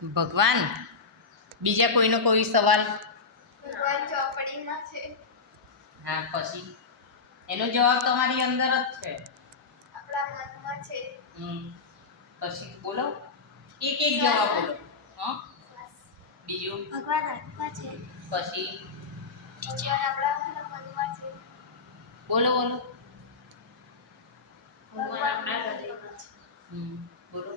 ભગવાન બીજા કોઈનો કોઈ સવાલ? ભગવાન ચોપડીમાં છે. હા, પછી એનો જવાબ તમારી અંદર જ છે, આપણા મનમાં છે. પછી બોલો, એક એક જવાબ બોલો. હા, બીજું ભગવાન આત્મા છે. પછી ભગવાન આપણા મનમાં છે. બોલો બોલો. ભગવાન આપણા હૃદયમાં છે. બોલો.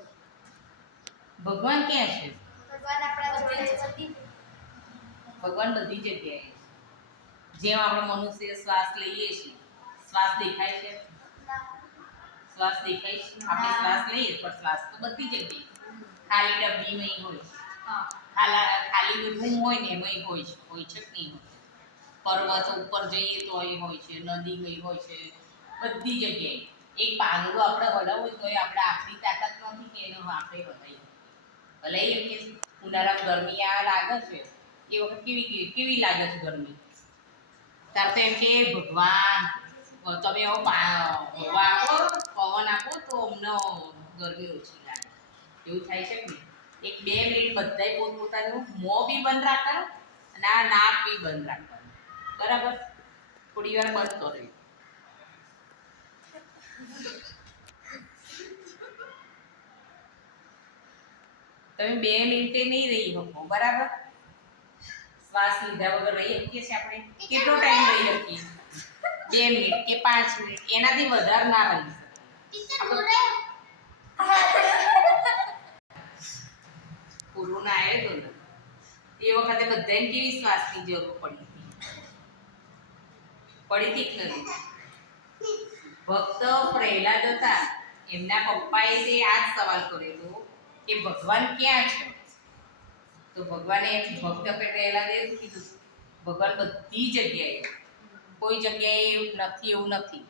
ભગવાન ક્યાં છે? ભગવાન આપણા જોડે છે. ભગવાન બધી જગ્યાએ છે. જેમ આપણે મનુષ્ય શ્વાસ લઈએ છીએ, શ્વાસ દેખાય છે? શ્વાસ દેખાય છે? આપણે શ્વાસ લઈએ પણ શ્વાસ તો બધી જગ્યાએ, ખાલી ડબ્બીમાં હોય, ખાલી રૂમ હોય ને એમાં હોય છે કે નહીં હોય? પર્વત ઉપર જઈએ તો એ હોય છે, નદી ગઈ હોય છે, બધી જગ્યાએ. એક પાંદડું આપણે હલાવવું તો આપણે આપણી તાકાત નથી કે એનો આપણે હલાવીએ કે ઉનાળામાં ગરમી આ લાગે છે એ વખત કેવી લાગે છે ગરમી? તાર તો એમ કે ભગવાન તમે એવો હવા આપો, પવન આપો તો અમને ગરમી ઓછી લાગે, એવું થાય છે કે એક 2 મિનિટ બધાય પોતપોતાનું મોં બી બંધ રાખવાનું અને આ નાક બી બંધ રાખવાનું, બરાબર? થોડી વાર બંધ કરો. તમે 2 મિનિટે નહીં રહી શકો, બરાબર? શ્વાસ લીધા વગર રહી શકીએ છીએ આપણે? કેટલો ટાઈમ રહી શકીએ? 2 મિનિટ કે 5 મિનિટ, એનાથી વધારે ના રહી શકીએ. કોરોના આવ્યો હતો ને એ વખતે બધાને કેવી શ્વાસની જરૂર પડી હતી કે નહીં? ભક્ત પ્રહલાદ હતા, એમના પપ્પાએ તે આ જ સવાલ કરેલો કે ભગવાન ક્યાં છે? તો ભગવાને ભક્ત પ્રહલાદે એવું કીધું, ભગવાન બધી જગ્યાએ, કોઈ જગ્યાએ એવું નથી